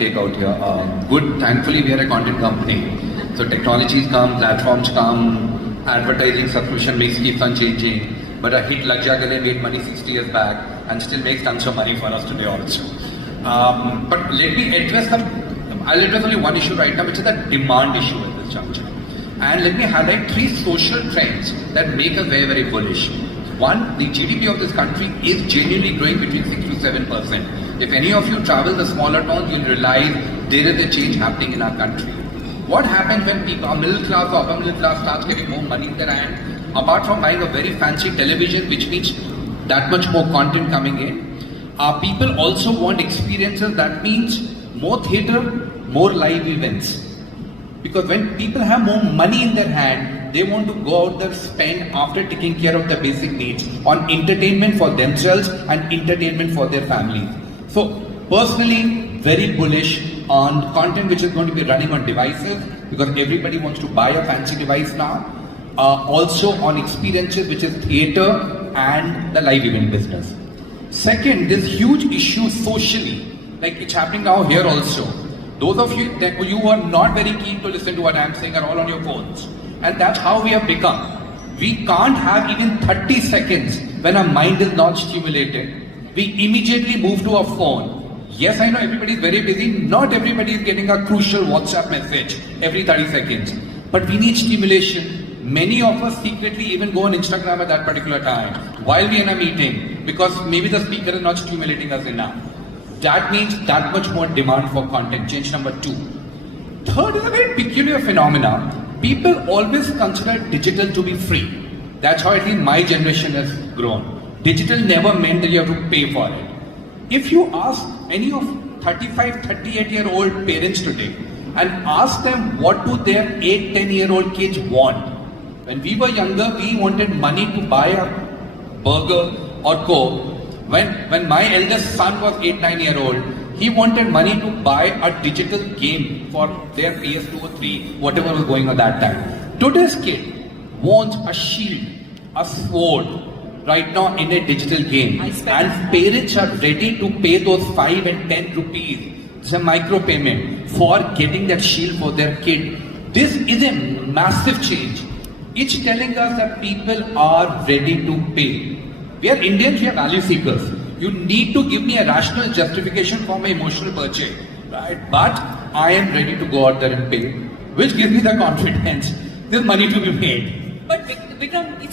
take out here. Good, thankfully we are a content company. So technologies come, platforms come, advertising subscription mix keeps on changing. But a hit Lag Ja Gale made money 60 years back and still makes tons of money for us today also. But let me I'll address only one issue right now, which is the demand issue at this juncture. And let me highlight 3 social trends that make us very, very bullish. One, the GDP of this country is genuinely growing between 6 to 7%. If any of you travel the smaller towns, you'll realize there is a change happening in our country. What happens when people, our middle class or upper middle class starts getting more money in their hand, apart from buying a very fancy television, which means that much more content coming in, people also want experiences. That means more theatre, more live events. Because when people have more money in their hand, they want to go out there, spend after taking care of their basic needs on entertainment for themselves and entertainment for their families. So personally, very bullish on content which is going to be running on devices, because everybody wants to buy a fancy device now. Also on experiences, which is theatre and the live event business. Second, this huge issue socially, like it's happening now here also. Those of you who are not very keen to listen to what I'm saying are all on your phones. And that's how we have become. We can't have even 30 seconds when our mind is not stimulated. We immediately move to a phone. Yes, I know everybody is very busy. Not everybody is getting a crucial WhatsApp message every 30 seconds. But we need stimulation. Many of us secretly even go on Instagram at that particular time while we're in a meeting, because maybe the speaker is not stimulating us enough. That means that much more demand for content. Change number 2. Third is a very peculiar phenomena. People always consider digital to be free. That's how at least my generation has grown. Digital never meant that you have to pay for it. If you ask any of 35, 38-year-old parents today and ask them what do their 8, 10-year-old kids want. When we were younger, we wanted money to buy a burger or Coke. When my eldest son was 8, 9-year-old, he wanted money to buy a digital game for their PS2 or 3, whatever was going on that time. Today's kid wants a shield, a sword, right now in a digital game. And parents are ready to pay those 5 and 10 rupees, it's a micro payment, for getting that shield for their kid. This is a massive change. It's telling us that people are ready to pay. We are Indians, we are value seekers. You need to give me a rational justification for my emotional purchase, right? But I am ready to go out there and pay, which gives me the confidence there's money to be made. But Vikram, it's